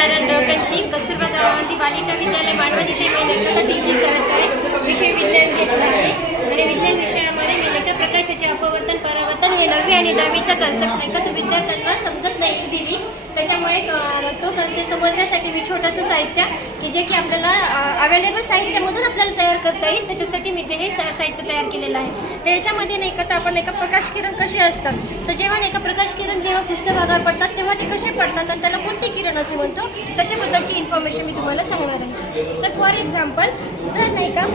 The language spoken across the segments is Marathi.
नारायणराव कंची कस्तुरबा गावामध्ये बालिका विद्यालय मांडवा तिथे मी लेखक टीचिंग करत आहे. विषय विज्ञान घेतला आहे. आणि विज्ञान विषय मी लेखक प्रकाशाचे अपवर्तन परावर्तन हे नववी आणि दहावीचा कन्सेप्ट नाही का? तो विद्यार्थ्यांना समजत नाही इझिली त्याच्यामुळे तो कन्सेप्ट समजण्यासाठी मी छोटंसं साहित्य की जे की आपल्याला अवेलेबल साहित्यामधून आपल्याला तयार करता येईल. त्याच्यासाठी मी ते हे साहित्य तयार केलेलं आहे. तर याच्यामध्ये नाही का तर आपण एका प्रकाश किरण कसे असतात तर जेव्हा नाही का प्रकाश किरण जेव्हा पृष्ठभागावर पडतात तेव्हा ते कसे पडतात आणि त्याला कोणते किरण असे म्हणतो? त्याच्याबद्दलची इन्फॉर्मेशन मी तुम्हाला सांगणार आहे. तर फॉर एक्झाम्पल जर नाही का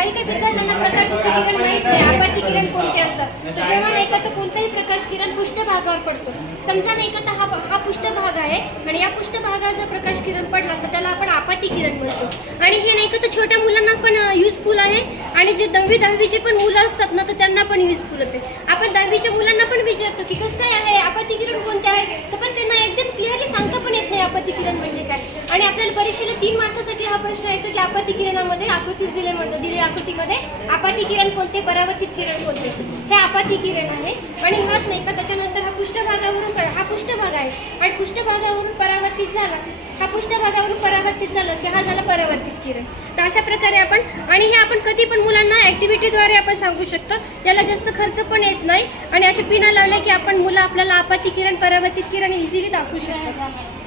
काही काही विद्यार्थ्यांना प्रकाशाचे किरण माहीत नाही आपाती किरण कोणते असतात. तर जेव्हा नाही का तर कोणताही प्रकाश किरण पृष्ठभागावर पडतो. समजा नाही का तर हा हा पृष्ठभाग आहे आणि या पृष्ठभागाचा प्रकाश किरण पडला तर त्याला आपण आपाती किरण म्हणतो. आणि हे नाही का तर छोट्या मुलांना पण युजफुल आहे आणि जे दहावी दहावीचे पण मुलं असतात ना तर त्यांना पण युजफुल होते. आपण दहावीच्या मुलांना पण विचारतो की कसं काय आहे आपाती किरण कोणते आहे? तर पण त्यांना एकदम क्लिअरली सांगता पण येत नाही आपत्ती किरण म्हणजे काय. आणि आपल्याला परीक्षेला तीन मार्कासाठी हा प्रश्न येतो की आपत्ती किरणामध्ये आकृती दिल्यामध्ये दिलेल्या आकृतीमध्ये आपाती किरण कोणते परावर्तित किरण कोणते? हे आपाती किरण आहे. आणि हाच नाही का त्याच्यानंतर हा पृष्ठभागावरून हा पृष्ठभाग आहे. आणि पृष्ठभागावरून परावर्तित झाला. हा पृष्ठभागावरून परावर्तित झालं की हा झाला परावर्तित किरण. तर अशा प्रकारे आपण आणि हे आपण कधी पण मुलांना ॲक्टिव्हिटीद्वारे आपण सांगू शकतो. याला जास्त खर्च पण येत नाही. आणि अशा पिना लावल्या की आपण मुलं आपल्याला आपाती किरण परावर्तित किरण इझिली दाखवू शकतो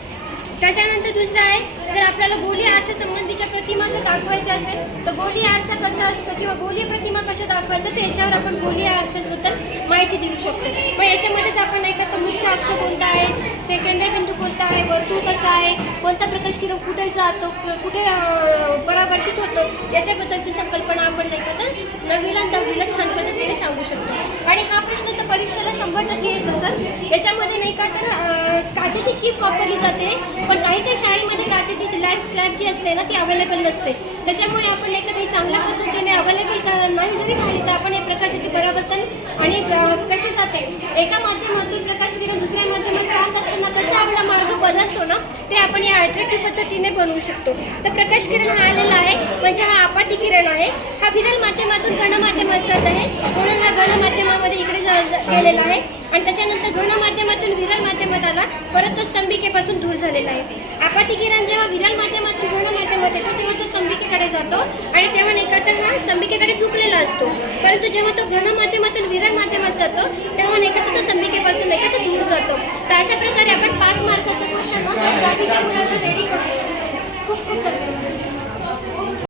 त्याच्यानंतर दुसरं आहे जर आपल्याला गोली आरशा संबंधीच्या प्रतिमा जर दाखवायच्या असेल तर गोली आरसा कसा असतो किंवा गोली प्रतिमा कशा दाखवायच्या तर याच्यावर आपण गोली आरशाबद्दल माहिती देऊ शकतो. मग याच्यामध्येच आपण नाही का तर मुख्य अक्ष कोणता आहे सेकंडरी बिंदू कोणता आहे वर्तुळ कसा आहे कोणता प्रकाश किरण कुठे जातो कुठे परावर्तित होतो याच्याबद्दलची संकल्पना आपण नाही का तर नववीला दहावीला छान पद्धतीने सांगू शकतो. आणि हा प्रश्न तर परीक्षेला शंभर टक्के येतो सर. याच्यामध्ये नाही का तर काचेची चीप वापरली जाते पण काही काही शाळेमध्ये काचेची लाईफ स्लॅब जी असते ना ती अवेलेबल नसते. त्याच्यामुळे आपण नाही का ते चांगल्या पद्धतीने अवेलेबल नाही जरी झाली तर आपण हे प्रकाशाचे परावर्तन आणि कसे जाते? एका माध्यमातून प्रकाश किरण दुसऱ्या माध्यमात जात असताना कसा आपला मार्ग बदलतो ना ते आपण या अट्रॅक्टिव्ह पद्धतीने बनवू शकतो. तर प्रकाश किरण हा आलेला आहे म्हणजे हा आपाती किरण आहे. हा विरल माध्यमातून घन माध्यमात जात आहे म्हणून हा घन माध्यमामध्ये इकडे जा- जा- गेलेला आहे. आणि त्याच्यानंतर घन माध्यमातून विरल माध्यमात आला. परत तो स्तंभिकेपासून दूर झालेला आहे. आपाती किरण जेव्हा विरल माध्यमातून घन माध्यमात येतो तेव्हा तो स्तंभिकेकडे जातो. आणि तेव्हा एकत्र हा स्तंभिकेकडे झुकलेला असतो. परंतु जेव्हा तो घन माध्यमातून विरल माध्यमात जातो